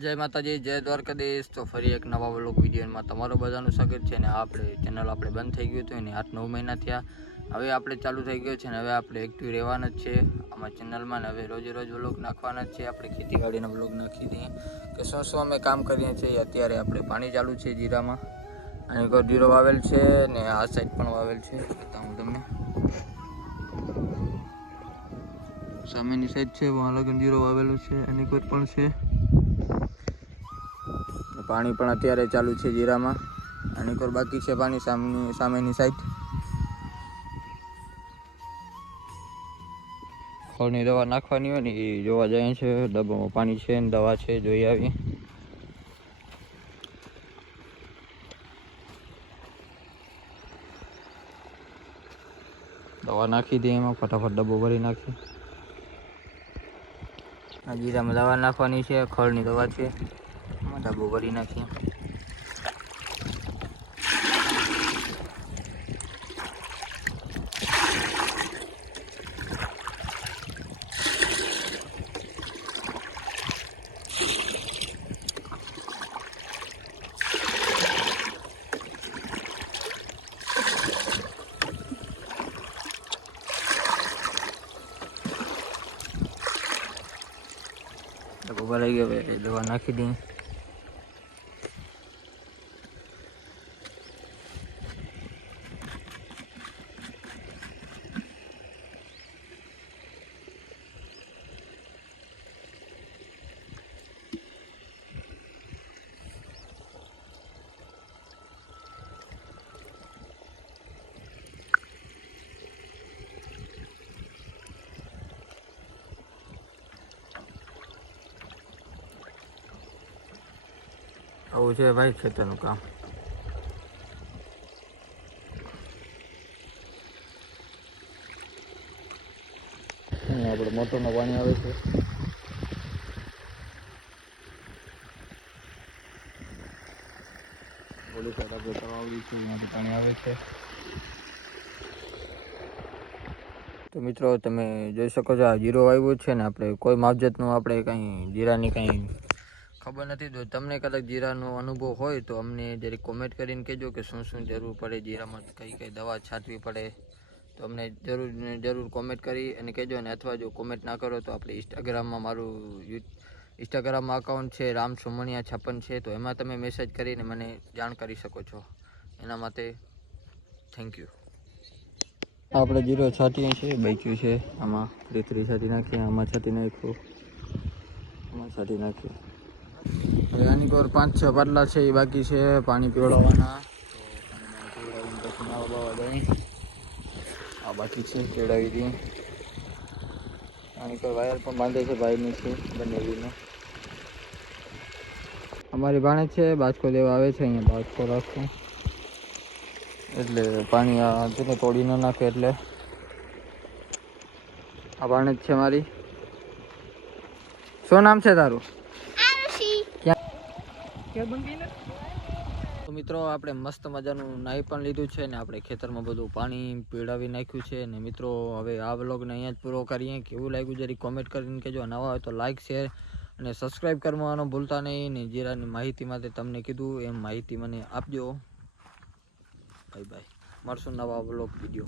જય માતાજી, જય દ્વારકાધીશ। તો ફરી એક નવા વ્લોગ વિડીયોમાં તમારું બધાનું સ્વાગત છે। અને આપણે ચેનલ આપણે બંધ થઈ ગયું હતું એને 8-9 મહિના થયા। હવે આપણે ચાલુ થઈ ગયો છે ને હવે આપણે એક્ટિવ રહેવાના જ છે આમાં ચેનલમાં। ને હવે રોજે રોજ વ્લોગ નાખવાના જ છે। આપણે ખેતીવાડીના વ્લોગ નાખી દઈએ કે શું શું અમે કામ કરીએ છીએ। અત્યારે આપણે પાણી ચાલુ છે જીરામાં, અને કોઈ જીરો વાવેલ છે ને આ સાઈડ પણ વાવેલ છે। બતાવું તમને, સામેની સાઈડ છે વहाँ લગન જીરો વાવેલું છે, એની કોઈ પણ છે। પાણી પણ અત્યારે ચાલુ છે જીરામાં, અને કોઈ બાકી છે પાણી સામેની સાઈડ। ખોળની દવા નાખવાની હોય ને એ જોવા જાય છે। ડબ્બામાં પાણી છે ને દવા છે, જોઈ આવી। દવા નાખી દઈએ એમાં, ફટાફટ ડબ્બો ભરી નાખી। આ જીરામાં દવા નાખવાની છે, ખળની દવા છે, એમાં ડબ્બો ભરી નાખીએ। ડબ્બો ભરાઈ ગયો, દવા નાખી દઈએ। આવું છે ભાઈ ખેતરનું કામ। આપણે મોટરનું પાણી આવે છે, ઓલી સાઈડ આપણે તળાવડી છે એમાંથી પાણી આવે છે। તો મિત્રો તમે જોઈ શકો છો, આ જીરો આવ્યું છે ને આપણે કોઈ માવજતનું આપણે કંઈ જીરાની કંઈ ખબર નથી। તો તમને કદાચ જીરાનો અનુભવ હોય તો અમને જરીક કોમેન્ટ કરીને કહેજો કે શું શું જરૂર પડે જીરામાં, કઈ કઈ દવા છાંટવી પડે। તો અમને જરૂર કોમેન્ટ કરી અને કહેજો। અને અથવા જો કોમેન્ટ ના કરો તો આપણે ઇન્સ્ટાગ્રામમાં મારું ઇન્સ્ટાગ્રામમાં અકાઉન્ટ છે ramsomalia56 છે, તો એમાં તમે મેસેજ કરીને મને જાણ કરી શકો છો। એના માટે થેન્ક યુ। આપણે જીરો છાંટીએ છીએ, બાક્યું છે આમાં રીતરી છાંટી નાખીએ, આમાં છાંટી નાખ્યું, આમાં છાંટી નાખ્યું। હવે આની કોર 5-6 પાટલા છે એ બાકી છે પાણી પીવડાવવાના। તો પાણી પછી નાવા બાવા દઈ, આ બાકી છે પીવડાવી દઈએ। આની કોઈ વાયર પણ બાંધે છે ભાઈની છે બનેવીને। અમારી ભાણે છે બાજકો દેવા આવે છે, અહીંયા બાજકો રાખું એટલે પાણી આ તેને તોડી ન નાખે એટલે। આ ભાણે જ છે મારી। શું નામ છે તારું? તો મિત્રો આપણે મસ્ત મજાનું નાહી પણ લીધું છે ને આપણે ખેતરમાં બધું પાણી પીવડાવી નાખ્યું છે। ને મિત્રો હવે આ વ્લોગને અહીંયા જ પૂરો કરીએ। કેવું લાગ્યું જરી કોમેન્ટ કરીને કહેજો। નવા હોય તો લાઇક, શેર અને સબસ્ક્રાઈબ કરવાનું ભૂલતા નહીં। ને જીરાની માહિતી માટે તમને કીધું એમ માહિતી મને આપજો। બાય બાય, મળશું નવા વ્લોગ વિડીયો।